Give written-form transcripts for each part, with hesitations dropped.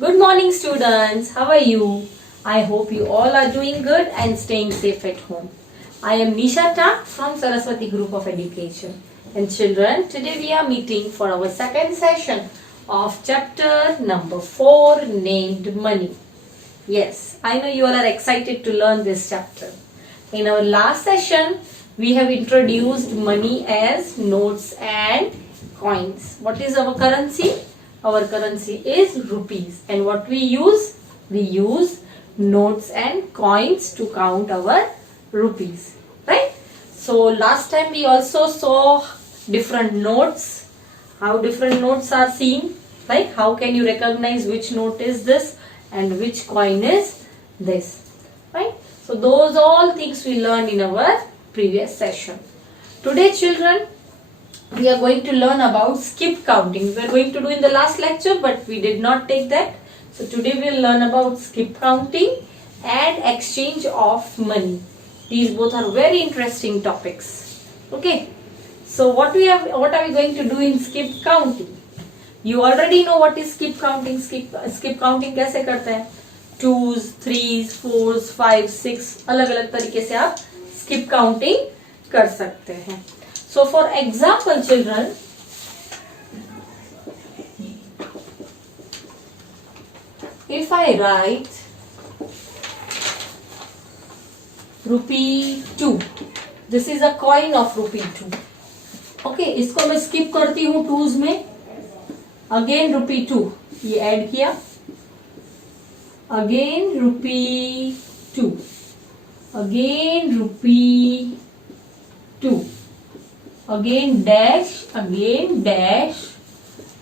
Good morning, students. How are you? I hope you all are doing good and staying safe at home. I am Nisha Tak from Saraswati Group of Education. And children, today we are meeting for our second session of chapter number 4 named Money. Yes, I know you all are excited to learn this chapter. In our last session, we have introduced money as notes and coins. What is our currency? Our currency is rupees. And what we use? We use notes and coins to count our rupees. Right? So last time we also saw different notes. How different notes are seen. Like how can you recognize which note is this and which coin is this. Right? So those all things we learned in our previous session. Today children, we are going to learn about skip counting. We were going to do in the last lecture but we did not take that. So today we will learn about skip counting and exchange of money. These both are very interesting topics. Okay. So what are we going to do in skip counting? You already know what is skip counting. Skip counting कैसे करते हैं? 2s, 3s, 4s, 5s, 6 अलग-अलग तरीके से आप skip counting कर सकते हैं. So for example children, if I write rupee 2, this is a coin of rupee 2. Okay, इसको मैं skip करती हूँ 2s में. Again rupee 2, ये add किया. Again rupee 2. Again rupee 2. Again dash, again dash,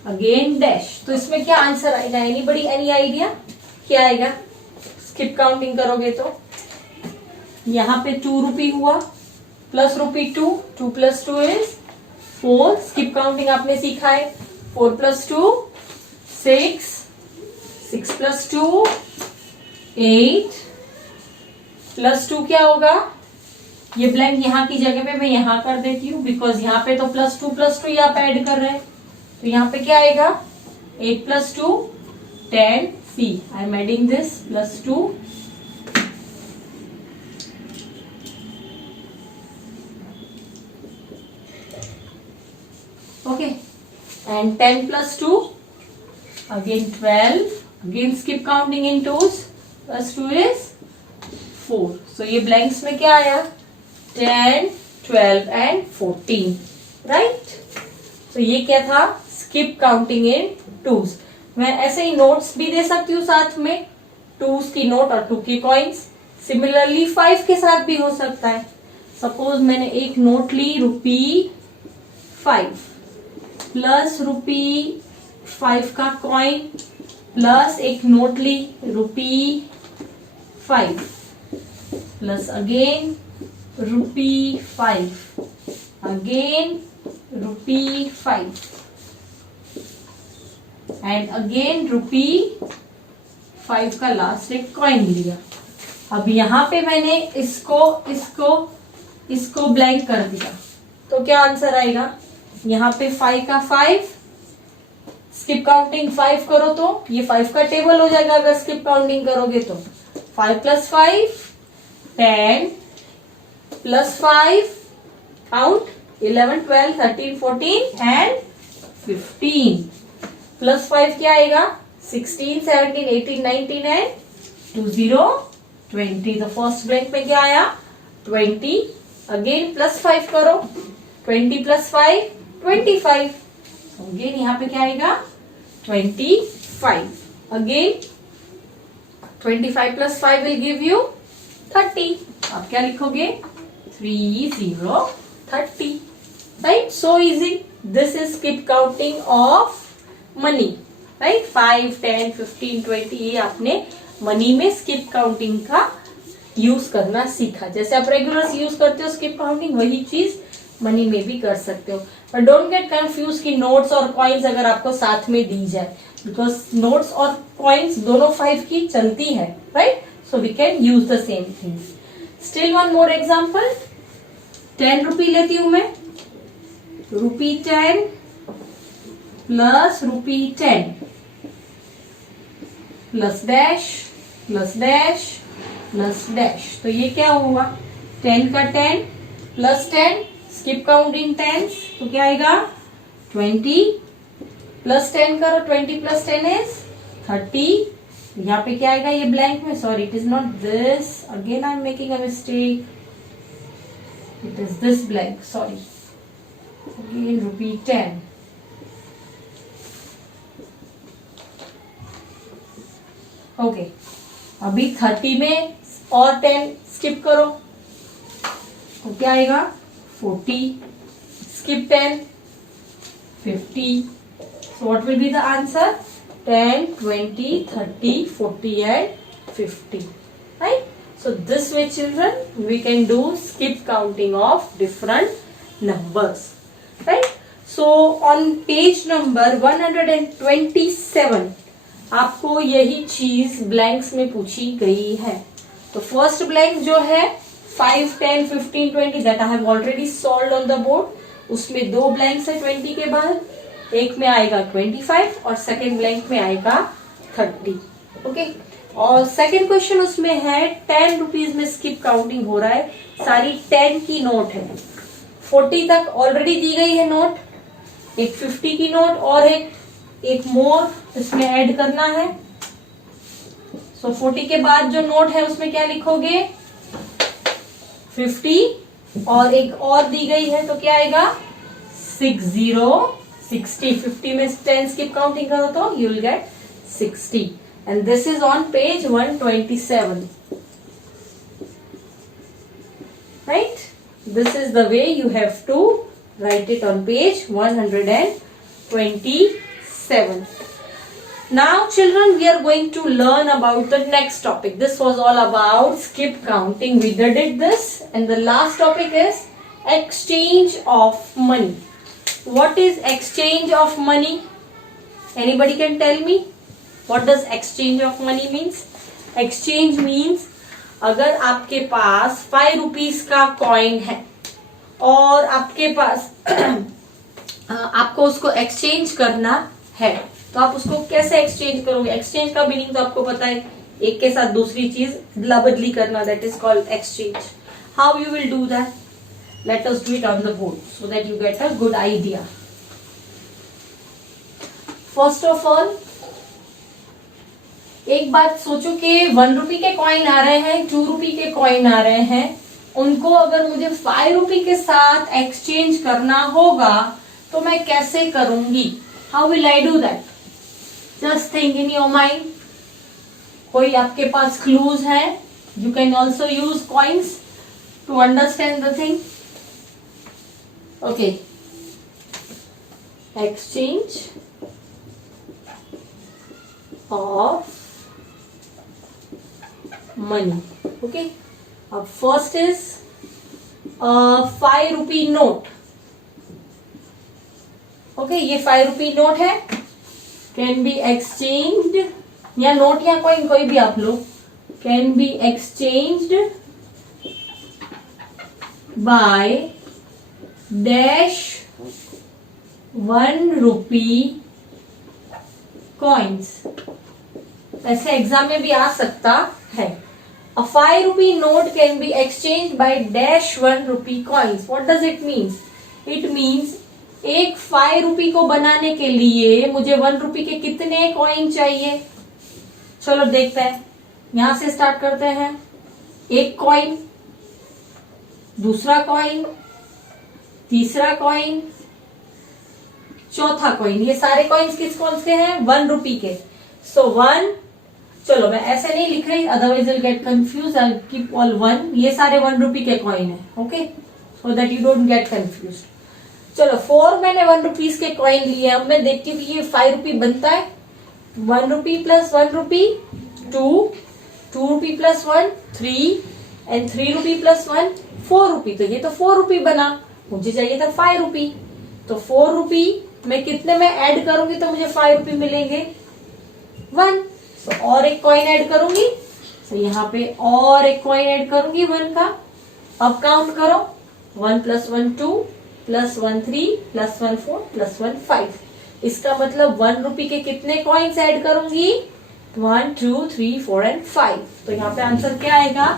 again dash. तो इसमें क्या आंसर आएगा? Anybody any idea? क्या आएगा? Skip counting करोगे तो यहाँ पे 2 रुपी हुआ plus rupee 2. 2 plus 2 is 4. Skip counting आपने सीखा है. 4 plus 2 6. 6 plus 2 8. प्लस 2 क्या होगा? ये ब्लैंक यहाँ की जगह पे मैं यहाँ कर देती हूँ बिकॉज यहाँ पे तो प्लस टू यहाँ पे ऐड कर रहे हैं. तो यहाँ पे क्या आएगा? 8 plus 2 10. See I am adding this plus 2. Okay and 10 plus 2 again 12. Again skip counting in twos. Plus 2 is 4. So ये ब्लैंक्स में क्या आया? 10, 12 and 14. राइट? तो ये क्या था? Skip counting in twos. मैं ऐसे ही नोट्स भी दे सकती हूँ साथ में. 2s की नोट और 2 की कॉइन्स. सिमिलरली 5 के साथ भी हो सकता है. सपोज मैंने एक नोट ली रुपी 5 प्लस रुपी 5 का कॉइन प्लस एक नोट ली rupee 5 plus again rupee 5 again rupee 5 and again rupee 5 का लास्ट एक कॉइन लिया. अब यहाँ पे मैंने इसको ब्लैंक कर दिया तो क्या आंसर आएगा? यहाँ पे 5 का 5. स्किप काउंटिंग 5 करो तो ये 5 का टेबल हो जाएगा अगर स्किप काउंटिंग करोगे तो. 5 plus 5 10 plus 5 count 11 12 13 14 and 15 plus 5 क्या आएगा? 16 17 18 19 and 20 तो फर्स्ट ब्लैंक में क्या आया? 20. अगेन प्लस 5 करो. 20 plus 5 25. अगेन यहाँ पे क्या आएगा? 25. Again 25 plus 5 will give you 30. आप क्या लिखोगे? 30. Right? So easy. This is skip counting of money. Right? 5, 10, 15, 20 ये आपने मनी में स्किप काउंटिंग का यूज करना सीखा. जैसे आप रेगुलर यूज करते हो स्किप काउंटिंग, वही चीज मनी में भी कर सकते हो. पर डोंट गेट कंफ्यूज कि नोट्स और कॉइन्स अगर आपको साथ में दी जाए, बिकॉज नोट्स और कॉइन्स दोनों 5 की चलती है. Right? So we can use the same things. Still one more example. 10 rupee लेती हूं मैं. Rupee 10 plus rupee 10 plus dash plus dash plus dash. तो ये क्या हुआ, 10 का 10 प्लस 10, स्किप काउंटिंग टेंस, तो क्या आएगा 20 प्लस 10 करो, 20 प्लस 10 इज 30। यहाँ पे क्या आएगा, ये ब्लैंक में, sorry it is not this, again I am making a mistake, it is this blank, sorry, again repeat 10। Okay, अभी 30 में और 10 स्किप करो, तो क्या आएगा 40, skip 10 50। So what will be the answer? 10, 20, 30, 40 and 50. Right? So this way children, we can do skip counting of different numbers. Right? So on page number 127, आपको यही चीज ब्लैंक्स में पूछी गई है। तो फर्स्ट ब्लैंक जो है 5, 10, 15, 20 that I have already solved on the board. उसमें दो ब्लैंक्स है 20 के बाद, एक में आएगा 25 और सेकेंड ब्लैंक में आएगा 30। ओके, और सेकेंड क्वेश्चन उसमें है 10 रुपीज में स्किप काउंटिंग हो रहा है, सारी 10 की नोट है, 40 तक ऑलरेडी दी गई है नोट, एक 50 की नोट और एक मोर इसमें ऐड करना है। सो 40 के बाद जो नोट है उसमें क्या लिखोगे 50 और एक और दी गई है, तो क्या आएगा 60। 50 में 10 स्किप काउंटिंग करो तो you will get 60 and this is on page 127। Right, this is the way you have to write it on page 127. Now children, we are going to learn about the next topic. This was all about skip counting. We did this, and the last topic is exchange of money. What is exchange of money? Anybody can tell me? What does exchange of money means? Exchange means अगर आपके पास 5 rupees का coin है और आपके पास आपको उसको exchange करना है, तो आप उसको कैसे एक्सचेंज करोगे? एक्सचेंज का मीनिंग तो आपको पता है, एक के साथ दूसरी चीज अदला बदली करना, that is called exchange. How you will do that? Let us do it on the board so that you get a good idea. First of all एक बात सोचो कि 1 रुपी के कॉइन आ रहे हैं, 2 रुपी के कॉइन आ रहे हैं, उनको अगर मुझे 5 रुपी के साथ एक्सचेंज करना होगा तो मैं कैसे करूंगी? How will I do that? Just think in your mind. कोई आपके पास क्लूज है? You can also use coins to understand the thing. Okay, exchange of money. Okay, अब first is 5 rupee note. Okay, ये 5 रुपी नोट है, can be exchanged, या note या coin कोई भी आप लो, can be exchanged by dash 1 rupee coins. ऐसे एग्जाम में भी आ सकता है। A 5 rupee note can be exchanged by dash 1 rupee coins. What does it means? It means एक 5 रुपी को बनाने के लिए मुझे 1 रुपी के कितने कॉइन चाहिए? चलो देखते हैं, यहां से स्टार्ट करते हैं। एक कॉइन, दूसरा कॉइन, तीसरा कॉइन, चौथा कॉइन। ये सारे कॉइन्स किस कौन से हैं? 1 रुपी के। सो 1, चलो मैं ऐसे नहीं लिख रही, otherwise will get confuse, I keep all 1। ये सारे 1 रुपी के कॉइन है, okay, so that you don't get confuse. चलो 4 मैंने 1 रुपीज के कॉइन लिए। अब मैं देखती हूँ ये 5 रुपी बनता है। 1 rupee plus 1 rupee 2, 2 rupee plus 1 3 and 3 rupee plus 1 4 rupee. तो ये तो 4 रुपी बना, मुझे चाहिए था 5 रुपी। तो 4 रुपी मैं कितने में ऐड करूंगी तो मुझे 5 रुपी मिलेंगे? 1। तो और एक कॉइन ऐड करूंगी, तो यहाँ पे और एक कॉइन ऐड करूंगी 1 का। अब काउंट करो, 1 प्लस 1 2 प्लस 1 3 प्लस 1 4 प्लस 1 5। इसका मतलब 1 रुपी के कितने कॉइन्स ऐड करूंगी? 1 2 3 4 एंड 5। तो यहाँ पे आंसर क्या आएगा?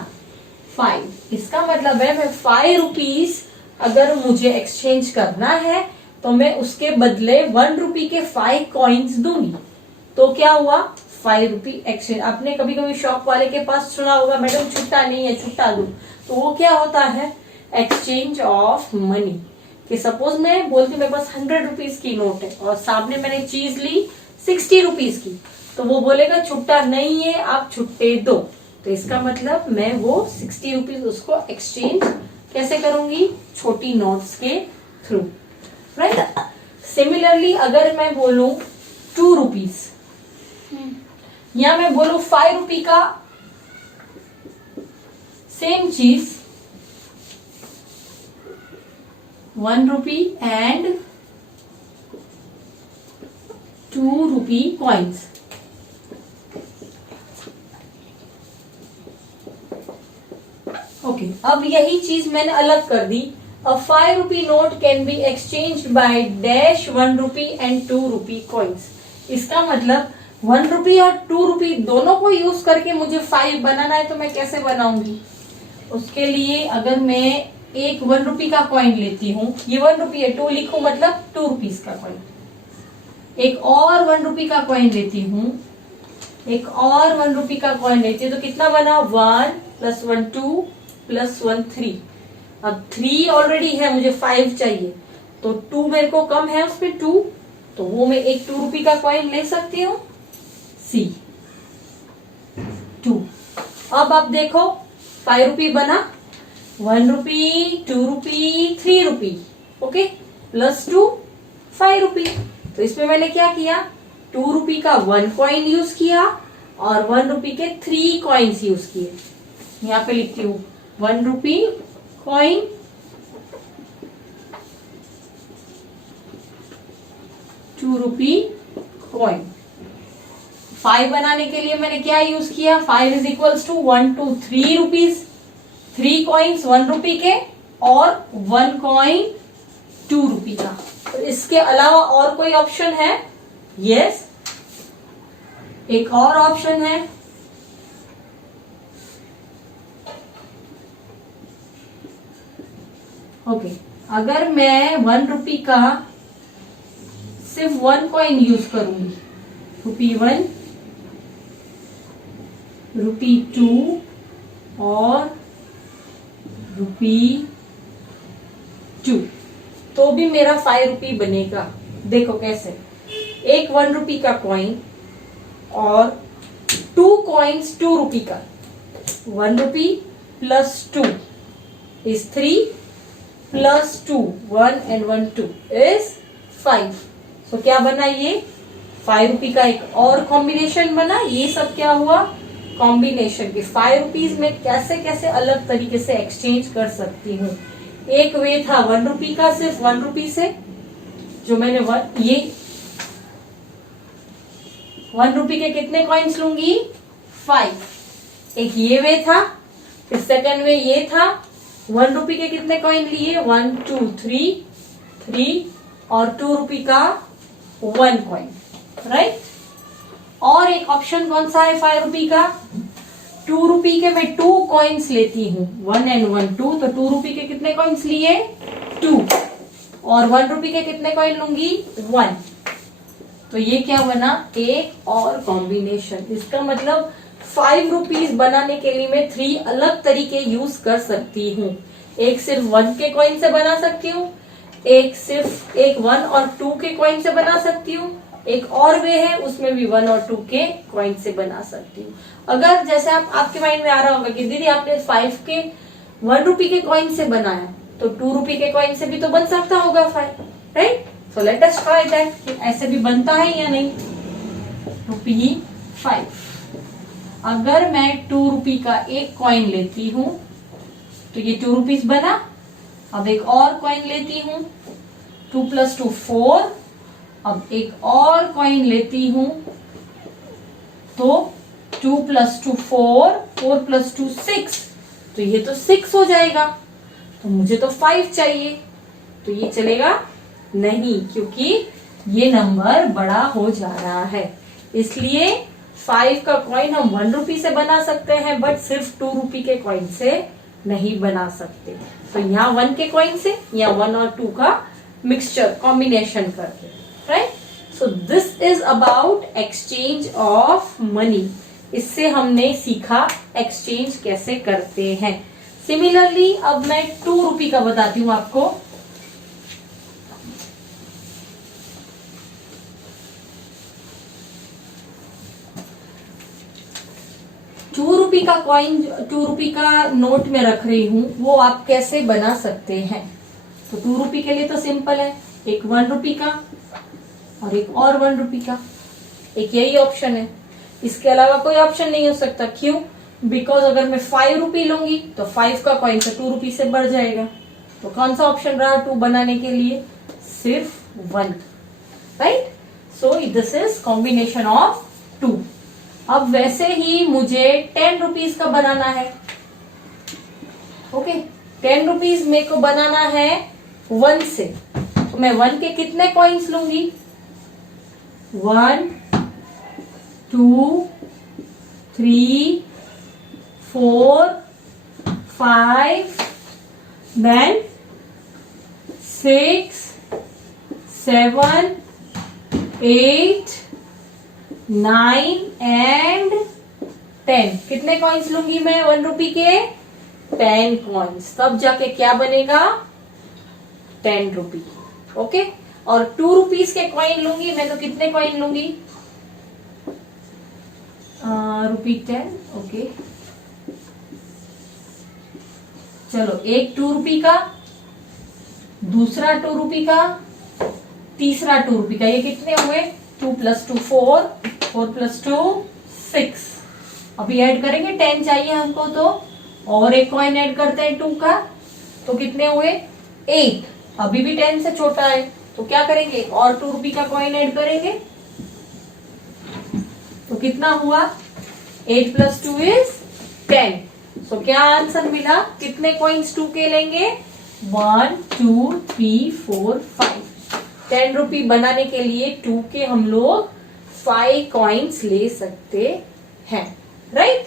5। इसका मतलब है मैं 5 रुपीज अगर मुझे एक्सचेंज करना है तो मैं उसके बदले 1 रुपी के 5 कॉइन्स दूंगी। तो क्या हुआ? 5 रुपी एक्सचेंज। आपने कभी कभी शॉप वाले के पास सुना होगा, मैडम छुट्टा नहीं है, छुट्टा दो। तो वो क्या होता है? Exchange of money. कि सपोज मैं बोलती हूँ मेरे पास 100 रुपीज की नोट है और सामने मैंने चीज ली 60 रुपीज की, तो वो बोलेगा छुट्टा नहीं है, आप छुट्टे दो। तो इसका मतलब मैं वो 60 रुपीज उसको एक्सचेंज कैसे करूंगी? छोटी नोट्स के थ्रू, राइट। सिमिलरली अगर मैं बोलूं 2 रुपीज या मैं बोलूं 5 रुपी का सेम चीज 1 rupee and 2 rupee coins. Okay, अब यही चीज मैंने अलग कर दी। अ 5 rupee note can be exchanged by dash 1 rupee and 2 rupee coins. इसका मतलब 1 रुपी और 2 रुपी दोनों को यूज करके मुझे 5 बनाना है, तो मैं कैसे बनाऊंगी? उसके लिए अगर मैं एक 1 रुपी का कॉइन लेती हूँ, ये 1 रुपी है, 2 लिखूं मतलब 2 रुपीज का कॉइन। एक और 1 रुपी का कॉइन लेती हूँ, एक और 1 रुपी का कॉइन लेती हूँ, तो कितना बना? 1 + 1 2 + 1 3। अब 3 ऑलरेडी है, मुझे 5 चाहिए, तो 2 मेरे को कम है उसमें 2, तो वो मैं एक 2 रुपी का कॉइन ले सकती हूँ। सी 2। अब आप देखो 5 रुपी बना, 1 रुपी, 2 रुपी, 3 रुपी, ओके, +2 5 रुपी। तो इसमें मैंने क्या किया? 2 रुपी का 1 कॉइन यूज किया और 1 रुपी के 3 कॉइन्स यूज किए। यहाँ पे लिखती हूँ 1 रुपी कॉइन, 2 रुपी कॉइन। 5 बनाने के लिए मैंने क्या यूज किया? 5 = 1 2 3 रुपीज, 3 कॉइन्स 1 रुपी के और 1 कॉइन 2 रुपी का। तो इसके अलावा और कोई ऑप्शन है? यस, एक और ऑप्शन है। ओके, अगर मैं 1 रुपी का सिर्फ 1 कॉइन यूज करूंगी, रुपी 1, रुपी 2 और रुपी 2, तो भी मेरा 5 रुपी बनेगा। देखो कैसे? एक 1 रुपी का कॉइन और 2 कॉइन्स 2 रुपी का, 1 रुपी + 2 is 3 + 2 1 and 1 2 is 5। तो क्या बना? ये 5 रुपी का एक और कॉम्बिनेशन बना। ये सब क्या हुआ? कॉम्बिनेशन के 5 रुपीज में कैसे कैसे अलग तरीके से एक्सचेंज कर सकती हूँ। एक वे था 1 रुपी का सिर्फ 1 रुपी से, जो मैंने ये 1 रुपी के कितने कॉइन्स लूंगी? 5। एक ये वे था, फिर सेकंड वे ये था, 1 रुपी के कितने कॉइन लिए? 1 2 3 और 2 रुपी का 1 कॉइन, राइट। और एक ऑप्शन कौन सा है 5 रुपी का? 2 रुपी के मैं 2 कॉइन्स लेती हूँ, 1 and 1 2, तो 2 रुपी के कितने कॉइन्स लिए? 2, और 1 रुपी के कितने कॉइन लूंगी? 1। तो ये क्या बना? एक और कॉम्बिनेशन। इसका मतलब 5 रुपीज बनाने के लिए मैं 3 अलग तरीके यूज कर सकती हूँ। एक सिर्फ 1 के कॉइन से बना सकती हूँ, एक सिर्फ 1 और 2 के कॉइन से बना सकती हूँ, एक और वे है उसमें भी 1 और 2 के कॉइन से बना सकती हूँ। अगर जैसे आपके माइंड में आ रहा होगा कि दीदी आपने 5 के 1 रुपी के कॉइन से बनाया, तो 2 रुपी के कॉइन से भी तो बन सकता होगा 5, right. So let us try that, ऐसे भी बनता है या नहीं। रुपी 5, अगर मैं 2 रुपी का एक कॉइन लेती हूँ तो ये 2 रुपीज बना। अब एक और कॉइन लेती हूँ, 2 + 2 4। अब एक और कॉइन लेती हूँ तो 2 + 2 4, 4 + 2 6, तो ये तो 6 हो जाएगा। तो मुझे तो 5 चाहिए, तो ये चलेगा नहीं, क्योंकि ये नंबर बड़ा हो जा रहा है। इसलिए 5 का कॉइन हम 1 रुपी से बना सकते हैं, बट सिर्फ 2 रुपी के कॉइन से नहीं बना सकते। तो यहाँ 1 के कॉइन से या 1 और 2 का मिक्सचर कॉम्बिनेशन करके, right. So this is about exchange of money. इससे हमने सीखा एक्सचेंज कैसे करते हैं। सिमिलरली अब मैं 2 रुपी का बताती हूँ आपको। टू रुपी का कॉइन, 2 रुपी का नोट में रख रही हूं, वो आप कैसे बना सकते हैं। तो 2 रुपी के लिए तो सिंपल है, एक 1 रुपी का और एक और 1 रुपी का, एक यही ऑप्शन है। इसके अलावा कोई ऑप्शन नहीं हो सकता। क्यों? बिकॉज अगर मैं 5 रुपी लूंगी तो 5 का कॉइन तो 2 रुपी से बढ़ जाएगा। तो कौन सा ऑप्शन रहा 2 बनाने के लिए? सिर्फ 1, right. So this is combination of 2। अब वैसे ही मुझे 10 रुपीज का बनाना है। ओके, 10 रुपीज मेरे को बनाना है 1 से। तो मैं 1 के कितने कॉइन्स लूंगी? 1, 2, 3, 4, 5, then 6, 7, 8, 9 एंड 10। कितने कॉइन्स लूंगी मैं 1 रुपी के? 10 कॉइन्स। तब जाके क्या बनेगा? 10 रुपी। ओके, और 2 रुपीज के कॉइन लूंगी मैं, तो कितने कॉइन लूंगी? रुपी 10। ओके, चलो, एक 2 रुपी का, दूसरा 2 रुपी का, तीसरा 2 रुपी का। ये कितने हुए? 2 + 2 4, 4 + 2 6। अभी ऐड करेंगे, 10 चाहिए हमको, तो और एक कॉइन ऐड करते हैं 2 का, तो कितने हुए? 8। अभी भी 10 से छोटा है, तो क्या करेंगे? और 2 रुपी का कॉइन ऐड करेंगे, तो कितना हुआ? 8 + 2 = 10। सो क्या आंसर मिला? कितने कॉइन्स 2 के लेंगे? 1, 2, 3, 4, 5। 10 रुपी बनाने के लिए 2 के हम लोग 5 कॉइन्स ले सकते हैं, राइट।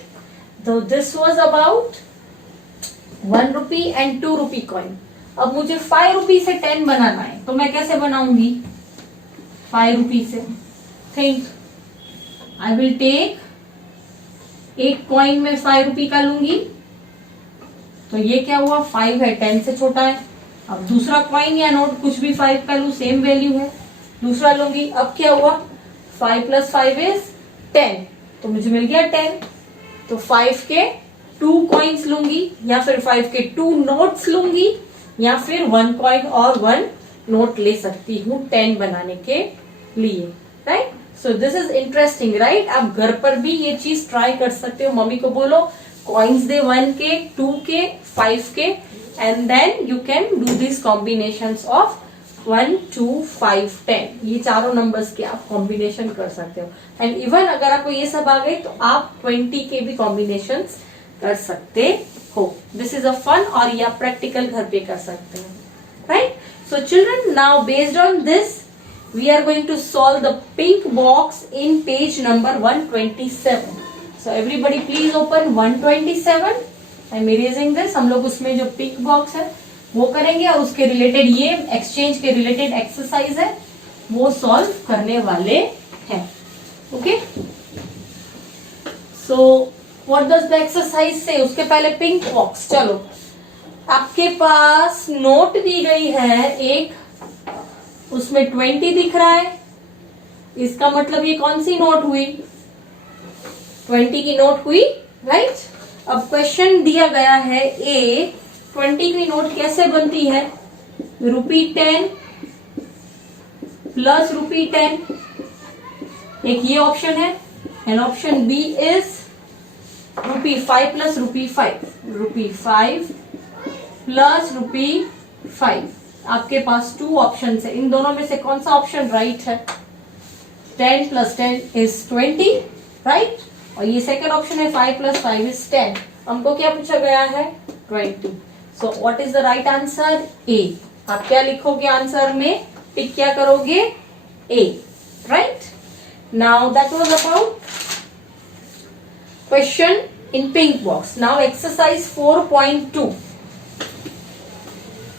तो this was about 1 rupee and 2 rupee coin. अब मुझे 5 रुपी से 10 बनाना है, तो मैं कैसे बनाऊंगी 5 रुपी से? थिंक, आई विल टेक, एक कॉइन में 5 रुपी का लूंगी, तो ये क्या हुआ? 5 है, 10 से छोटा है। अब दूसरा कॉइन या नोट कुछ भी 5 का लू, सेम वैल्यू है, दूसरा लूंगी। अब क्या हुआ? 5 + 5 = 10, तो मुझे मिल गया 10। तो 5 के 2 कॉइन्स लूंगी, या फिर 5 के 2 नोट्स लूंगी, या फिर 1 कॉइन और 1 नोट ले सकती हूँ 10 बनाने के लिए, right. So this is interesting, right. आप घर पर भी ये चीज ट्राई कर सकते हो। मम्मी को बोलो कॉइन्स दे 1 के, 2 के, 5 के, and then you can do these combinations of 1, 2, 5, 10। ये चारों नंबर्स के आप कॉम्बिनेशन कर सकते हो। एंड इवन अगर आपको ये सब आ गए तो आप 20 के भी कॉम्बिनेशन कर सकते हो। दिस इज अ फन, और ये आप प्रैक्टिकल घर पे कर सकते हो, right. So children, now based on this we are going to solve the pink box in page number 127. So everybody please open 127. I'm erasing this. हम लोग उसमें जो पिंक बॉक्स है वो करेंगे, और उसके रिलेटेड ये एक्सचेंज के रिलेटेड एक्सरसाइज है वो सॉल्व करने वाले हैं। Okay, so what does the exercise से? उसके पहले पिंक बॉक्स। चलो, आपके पास नोट दी गई है एक, उसमें 20 दिख रहा है। इसका मतलब ये कौन सी नोट हुई? 20 की नोट हुई, राइट। अब क्वेश्चन दिया गया है ए, 20 की नोट कैसे बनती है? रुपी 10 प्लस रुपी 10, एक ये ऑप्शन है। And option B is rupee 5 plus rupee 5, rupee 5 plus rupee 5। आपके पास 2 ऑप्शन है, इन दोनों में से कौन सा ऑप्शन राइट है? 10 + 10 = 20, राइट। और ये सेकंड ऑप्शन है 5 + 5 = 10। हमको क्या पूछा गया है? 20। So what is the right answer? A. आप क्या लिखोगे आंसर में? क्या करोगे? A, right. Now that was about question in pink box. Now exercise 4.2.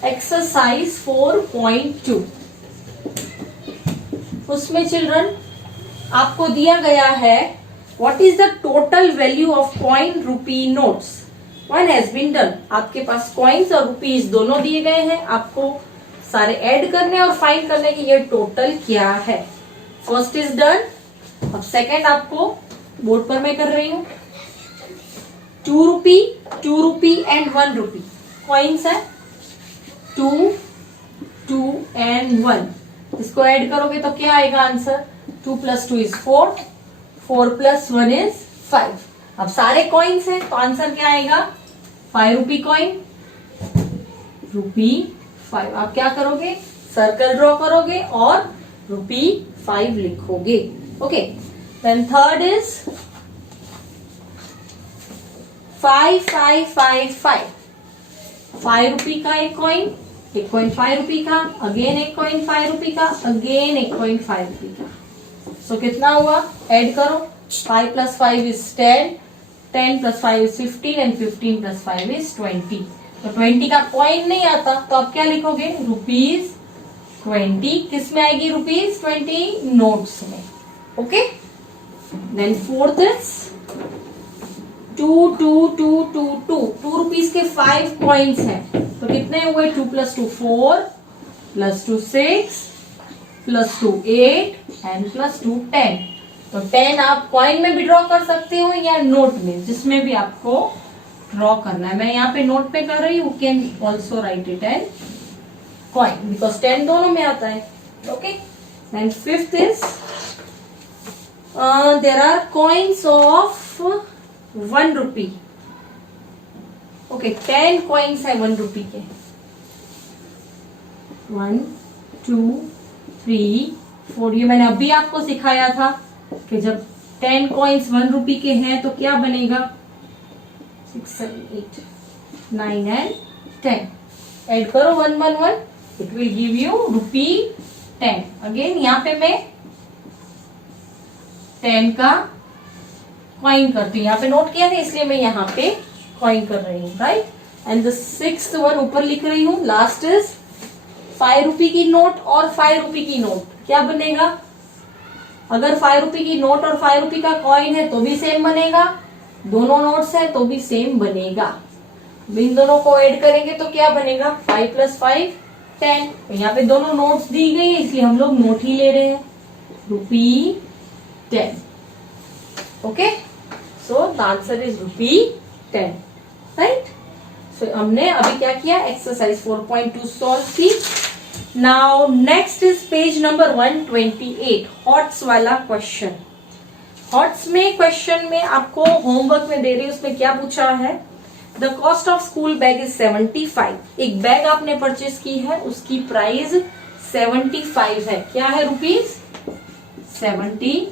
Exercise 4.2. उसमें चिल्ड्रन आपको दिया गया है what is the total value of coin rupee notes. One has been done. आपके पास कॉइन्स और रुपीज दोनों दिए गए हैं. आपको सारे ऐड करने और फाइंड करने की ये टोटल क्या है. First is done. अब सेकेंड आपको बोर्ड पर मैं कर रही हूं. 2 रुपी एंड 1 रुपी कॉइन्स है. 2, 2 एंड 1. इसको ऐड करोगे तो क्या आएगा आंसर. 2 + 2 is 4. 4 + 1 is 5. अब सारे कॉइन्स हैं तो आंसर क्या आएगा. 5 रुपी कॉइन. रुपी 5. आप क्या करोगे. सर्कल ड्रॉ करोगे और रुपी 5 लिखोगे. Okay. Then third is 5, 5, 5, 5. 5 rupee का एक कॉइन. एक कॉइन 5 रुपी का. अगेन एक कॉइन 5 रुपी का. अगेन एक कॉइन 5 रुपी का. सो कितना हुआ. ऐड करो. 5 + 5 is 10. 10 + 5 is 15 and 15 + 5 is 20. तो 20 का कॉइन नहीं आता तो आप क्या लिखोगे. ₹20. किस में आएगी ₹20? नोट्स में. Okay. Then fourth is 2, 2, 2, 2, 2. 2 rupees के 5 कॉइन्स हैं तो कितने हुए. 2 + 2 4 + 2 6 + 2 8 एंड +2 10. तो 10 आप कॉइन में भी ड्रॉ कर सकते हो या नोट में, जिसमें भी आपको ड्रॉ करना है. मैं यहाँ पे नोट पे कर रही हूँ. Can also write it and coin because 10 दोनों में आता है. Okay. And fifth is there are coins of 1 rupee. Okay. 10 coins है 1 रुपी के. 1, 2, 3, 4. ये मैंने अभी आपको सिखाया था कि जब 10 कॉइन्स 1 रुपी के हैं तो क्या बनेगा. 6, 7, 8, 9 एंड 10. ऐड करो 1, 1, 1. It will give you ₹10. Again यहाँ पे मैं 10 का कॉइन करती हूँ. यहाँ पे नोट किया था इसलिए मैं यहाँ पे कॉइन कर रही हूँ. Right. And the sixth one ऊपर लिख रही हूँ. लास्ट इज 5 रुपी की नोट और 5 रुपी की नोट. क्या बनेगा. अगर 5 रुपी की नोट और 5 रुपी का कॉइन है तो भी सेम बनेगा. दोनों नोट्स है तो भी सेम बनेगा. इन दोनों को ऐड करेंगे तो क्या बनेगा. 5 + 5 10. तो यहाँ पे दोनों नोट्स दी गई है इसलिए हम लोग नोट ही ले रहे हैं. ₹10. Okay. So the answer is ₹10. Right. सो हमने अभी क्या किया. एक्सरसाइज 4.2 सॉल्व की. Now next is page number 128. HOTS वाला क्वेश्चन. हॉट्स में क्वेश्चन में आपको होमवर्क में दे रही हूं. उसमें क्या पूछा है. The cost of school bag is 75. एक बैग आपने परचेस की है उसकी प्राइस 75 है. क्या है ₹75.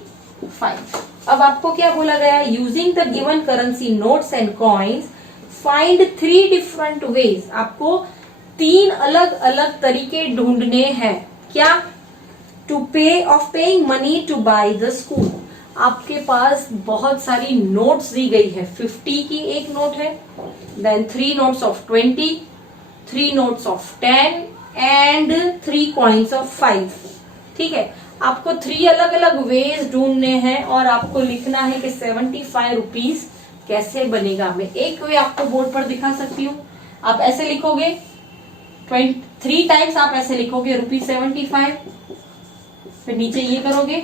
अब आपको क्या बोला गया. Using the given currency notes and coins find 3 different ways. आपको 3 अलग अलग तरीके ढूंढने हैं. क्या. To pay of paying money to buy the school. आपके पास बहुत सारी नोट्स दी गई है. 50 की एक नोट है. Then 3 notes of 20, 3 notes of 10 and 3 coins of 5. ठीक है. आपको 3 अलग अलग वेज ढूंढने हैं और आपको लिखना है कि 75 रुपीज कैसे बनेगा. मैं एक वे आपको बोर्ड पर दिखा सकती हूँ. आप ऐसे लिखोगे 3 टाइम्स. आप ऐसे लिखोगे ₹75. फिर नीचे ये करोगे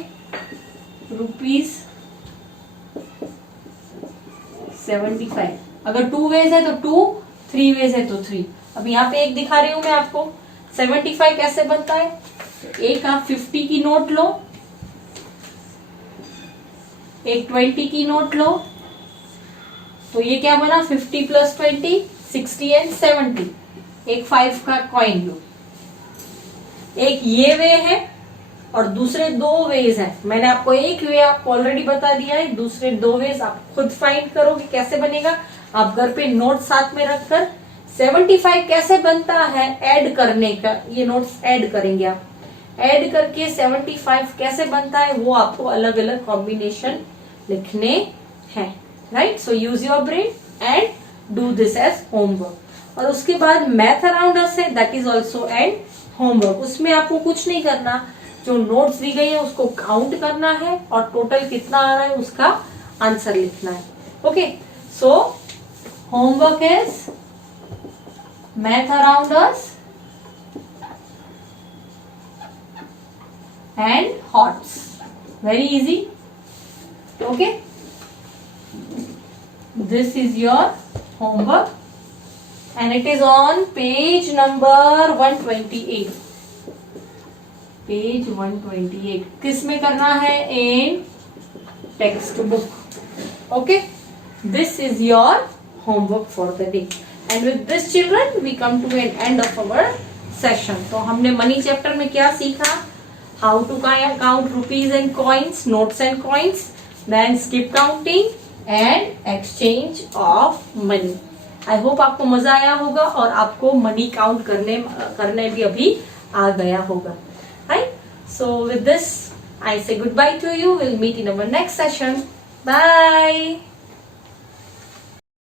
₹75. अगर 2 वेज है तो 2, 3 वेज है तो 3. अब यहाँ पे एक दिखा रही हूं मैं आपको. 75 कैसे बनता है. एक आप 50 की नोट लो, एक 20 की नोट लो. तो ये क्या बना. 50 + 20 60 एंड 70. एक 5 का कॉइन लो. एक ये वे है और दूसरे 2 वेज है. मैंने आपको एक वे आपको ऑलरेडी बता दिया है. दूसरे 2 वेज आप खुद फाइंड करो कि कैसे बनेगा. आप घर पे नोट साथ में रखकर 75 कैसे बनता है ऐड करने का. ये नोट्स ऐड करेंगे आप. ऐड करके 75 कैसे बनता है वो आपको अलग अलग कॉम्बिनेशन लिखने हैं. Right. So use your brain and do this as homework. और उसके बाद मैथ अराउंड अस है, that is also an homework. उसमें आपको कुछ नहीं करना, जो नोट्स दी गई है उसको काउंट करना है और टोटल कितना आ रहा है उसका आंसर लिखना है. Okay, so homework is math around us and HOTS. Very easy. Okay. This is your homework and it is on page number 128. Page 128. किस में करना है? In textbook. Okay. This is your homework for the day. And with this children we come to an end of our session. तो हमने money chapter में क्या सीखा? How to count rupees and coins, notes and coins, then skip counting and exchange of money. I hope आपको मजा आया होगा और आपको मनी काउंट करने भी अभी आ गया होगा. Right? So with this, I say goodbye to you. We'll meet in our next session. Bye.